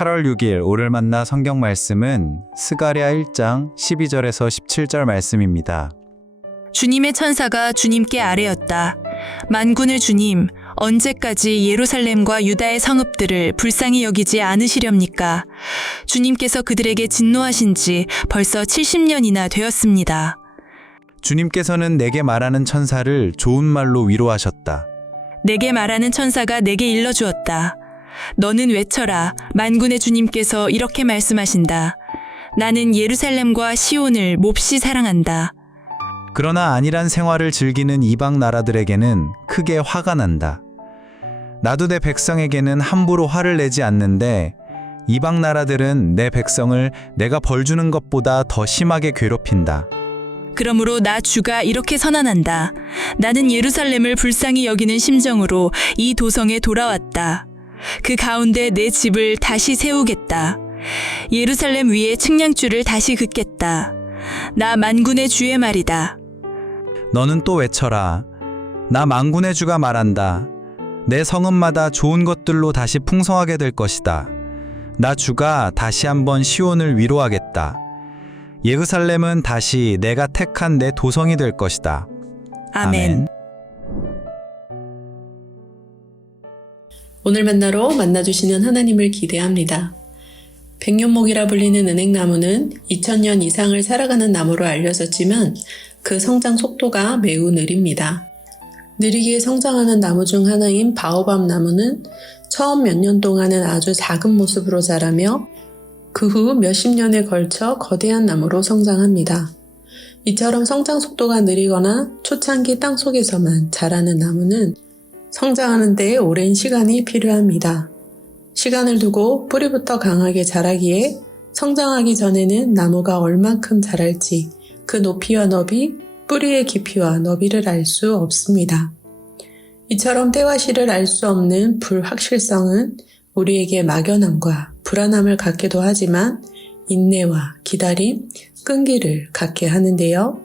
8월 6일 오늘 만나 성경 말씀은 스가랴 1장 12절에서 17절 말씀입니다. 주님의 천사가 주님께 아뢰었다. 만군의 주님, 언제까지 예루살렘과 유다의 성읍들을 불쌍히 여기지 않으시렵니까? 주님께서 그들에게 진노하신 지 벌써 70년이나 되었습니다. 주님께서는 내게 말하는 천사를 좋은 말로 위로하셨다. 내게 말하는 천사가 내게 일러주었다. 너는 외쳐라. 만군의 주님께서 이렇게 말씀하신다. 나는 예루살렘과 시온을 몹시 사랑한다. 그러나 안일한 생활을 즐기는 이방 나라들에게는 크게 화가 난다. 나도 내 백성에게는 함부로 화를 내지 않는데 이방 나라들은 내 백성을 내가 벌 주는 것보다 더 심하게 괴롭힌다. 그러므로 나 주가 이렇게 선언한다. 나는 예루살렘을 불쌍히 여기는 심정으로 이 도성에 돌아왔다. 그 가운데 내 집을 다시 세우겠다. 예루살렘 위에 측량줄을 다시 긋겠다. 나 만군의 주의 말이다. 너는 또 외쳐라. 나 만군의 주가 말한다. 내 성읍마다 좋은 것들로 다시 풍성하게 될 것이다. 나 주가 다시 한번 시온을 위로하겠다. 예루살렘은 다시 내가 택한 내 도성이 될 것이다. 아멘. 오늘 만나러 만나주시는 하나님을 기대합니다. 백년목이라 불리는 은행나무는 2000년 이상을 살아가는 나무로 알려졌지만 그 성장 속도가 매우 느립니다. 느리게 성장하는 나무 중 하나인 바오밥 나무는 처음 몇 년 동안은 아주 작은 모습으로 자라며 그 후 몇십 년에 걸쳐 거대한 나무로 성장합니다. 이처럼 성장 속도가 느리거나 초창기 땅 속에서만 자라는 나무는 성장하는 데 오랜 시간이 필요합니다. 시간을 두고 뿌리부터 강하게 자라기에 성장하기 전에는 나무가 얼만큼 자랄지 그 높이와 너비, 뿌리의 깊이와 너비를 알 수 없습니다. 이처럼 때와 시를 알 수 없는 불확실성은 우리에게 막연함과 불안함을 갖게도 하지만 인내와 기다림, 끈기를 갖게 하는데요.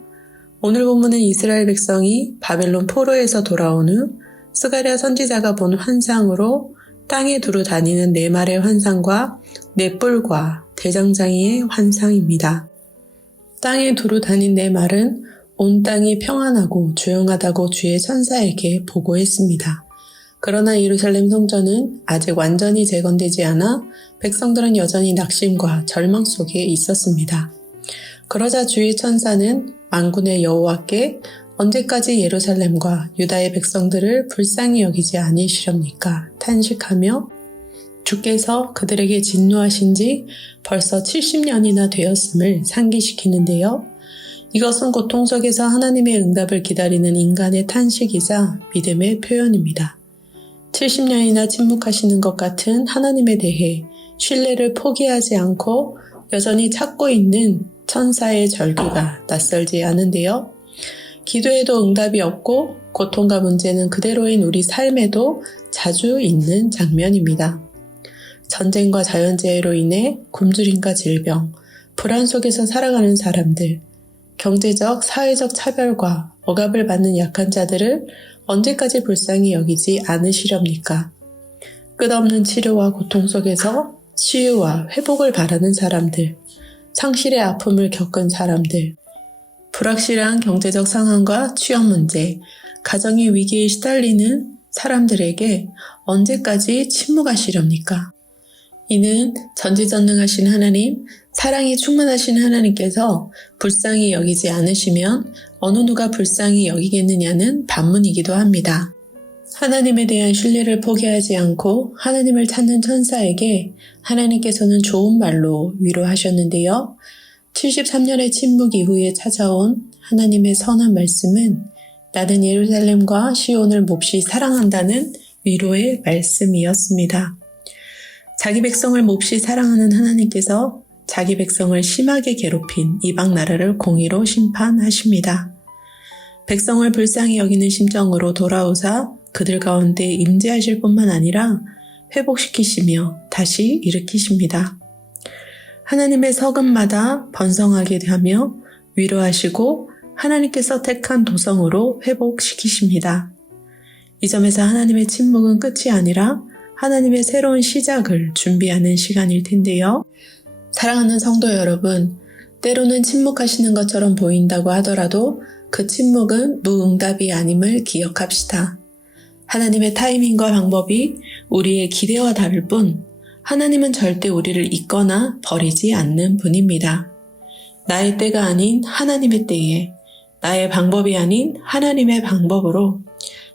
오늘 본문은 이스라엘 백성이 바벨론 포로에서 돌아온 후 스가랴 선지자가 본 환상으로 땅에 두루 다니는 네 마리의 환상과 네 뿔과 대장장이의 환상입니다. 땅에 두루 다닌 네 말은 온 땅이 평안하고 조용하다고 주의 천사에게 보고했습니다. 그러나 예루살렘 성전은 아직 완전히 재건되지 않아 백성들은 여전히 낙심과 절망 속에 있었습니다. 그러자 주의 천사는 만군의 여호와께 언제까지 예루살렘과 유다의 백성들을 불쌍히 여기지 않으시렵니까? 탄식하며 주께서 그들에게 진노하신 지 벌써 70년이나 되었음을 상기시키는데요. 이것은 고통 속에서 하나님의 응답을 기다리는 인간의 탄식이자 믿음의 표현입니다. 70년이나 침묵하시는 것 같은 하나님에 대해 신뢰를 포기하지 않고 여전히 찾고 있는 천사의 절규가 낯설지 않은데요. 기도에도 응답이 없고 고통과 문제는 그대로인 우리 삶에도 자주 있는 장면입니다. 전쟁과 자연재해로 인해 굶주림과 질병, 불안 속에서 살아가는 사람들, 경제적, 사회적 차별과 억압을 받는 약한 자들을 언제까지 불쌍히 여기지 않으시렵니까? 끝없는 치료와 고통 속에서 치유와 회복을 바라는 사람들, 상실의 아픔을 겪은 사람들, 불확실한 경제적 상황과 취업 문제, 가정의 위기에 시달리는 사람들에게 언제까지 침묵하시렵니까? 이는 전지전능하신 하나님, 사랑이 충만하신 하나님께서 불쌍히 여기지 않으시면 어느 누가 불쌍히 여기겠느냐는 반문이기도 합니다. 하나님에 대한 신뢰를 포기하지 않고 하나님을 찾는 천사에게 하나님께서는 좋은 말로 위로하셨는데요. 73년의 침묵 이후에 찾아온 하나님의 선한 말씀은 나는 예루살렘과 시온을 몹시 사랑한다는 위로의 말씀이었습니다. 자기 백성을 몹시 사랑하는 하나님께서 자기 백성을 심하게 괴롭힌 이방 나라를 공의로 심판하십니다. 백성을 불쌍히 여기는 심정으로 돌아오사 그들 가운데 임재하실 뿐만 아니라 회복시키시며 다시 일으키십니다. 하나님의 서금마다 번성하게 하며 위로하시고 하나님께서 택한 도성으로 회복시키십니다. 이 점에서 하나님의 침묵은 끝이 아니라 하나님의 새로운 시작을 준비하는 시간일 텐데요. 사랑하는 성도 여러분, 때로는 침묵하시는 것처럼 보인다고 하더라도 그 침묵은 무응답이 아님을 기억합시다. 하나님의 타이밍과 방법이 우리의 기대와 다를 뿐 하나님은 절대 우리를 잊거나 버리지 않는 분입니다. 나의 때가 아닌 하나님의 때에, 나의 방법이 아닌 하나님의 방법으로,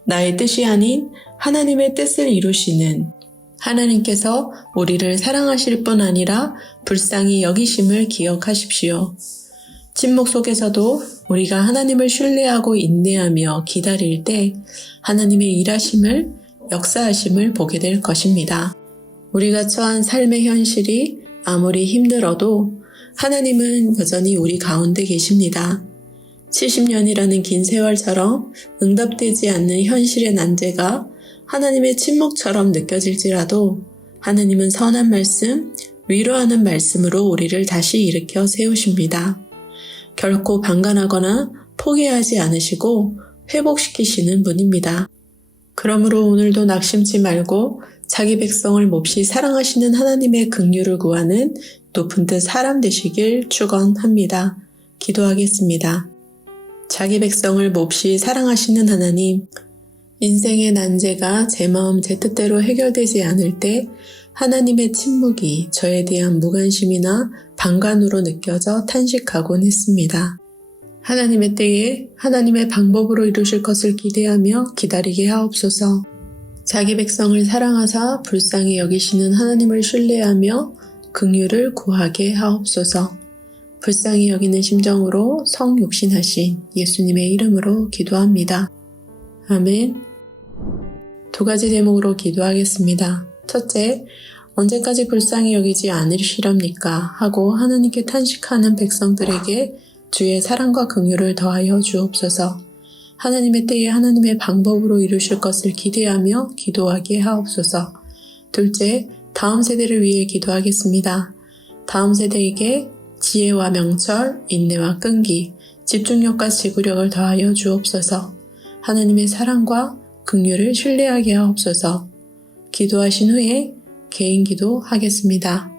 나의 뜻이 아닌 하나님의 뜻을 이루시는 하나님께서 우리를 사랑하실 뿐 아니라 불쌍히 여기심을 기억하십시오. 침묵 속에서도 우리가 하나님을 신뢰하고 인내하며 기다릴 때 하나님의 일하심을, 역사하심을 보게 될 것입니다. 우리가 처한 삶의 현실이 아무리 힘들어도 하나님은 여전히 우리 가운데 계십니다. 70년이라는 긴 세월처럼 응답되지 않는 현실의 난제가 하나님의 침묵처럼 느껴질지라도 하나님은 선한 말씀, 위로하는 말씀으로 우리를 다시 일으켜 세우십니다. 결코 방관하거나 포기하지 않으시고 회복시키시는 분입니다. 그러므로 오늘도 낙심치 말고 자기 백성을 몹시 사랑하시는 하나님의 긍휼을 구하는 높은 뜻 사람 되시길 축원합니다. 기도하겠습니다. 자기 백성을 몹시 사랑하시는 하나님, 인생의 난제가 제 마음 제 뜻대로 해결되지 않을 때 하나님의 침묵이 저에 대한 무관심이나 방관으로 느껴져 탄식하곤 했습니다. 하나님의 때에 하나님의 방법으로 이루실 것을 기대하며 기다리게 하옵소서. 자기 백성을 사랑하사 불쌍히 여기시는 하나님을 신뢰하며 긍휼을 구하게 하옵소서. 불쌍히 여기는 심정으로 성육신하신 예수님의 이름으로 기도합니다. 아멘. 2가지 제목으로 기도하겠습니다. 첫째, 언제까지 불쌍히 여기지 않으시렵니까? 하고 하나님께 탄식하는 백성들에게 주의 사랑과 긍휼을 더하여 주옵소서. 하나님의 때에 하나님의 방법으로 이루실 것을 기대하며 기도하게 하옵소서. 둘째, 다음 세대를 위해 기도하겠습니다. 다음 세대에게 지혜와 명철, 인내와 끈기, 집중력과 지구력을 더하여 주옵소서. 하나님의 사랑과 긍휼을 신뢰하게 하옵소서. 기도하신 후에 개인 기도 하겠습니다.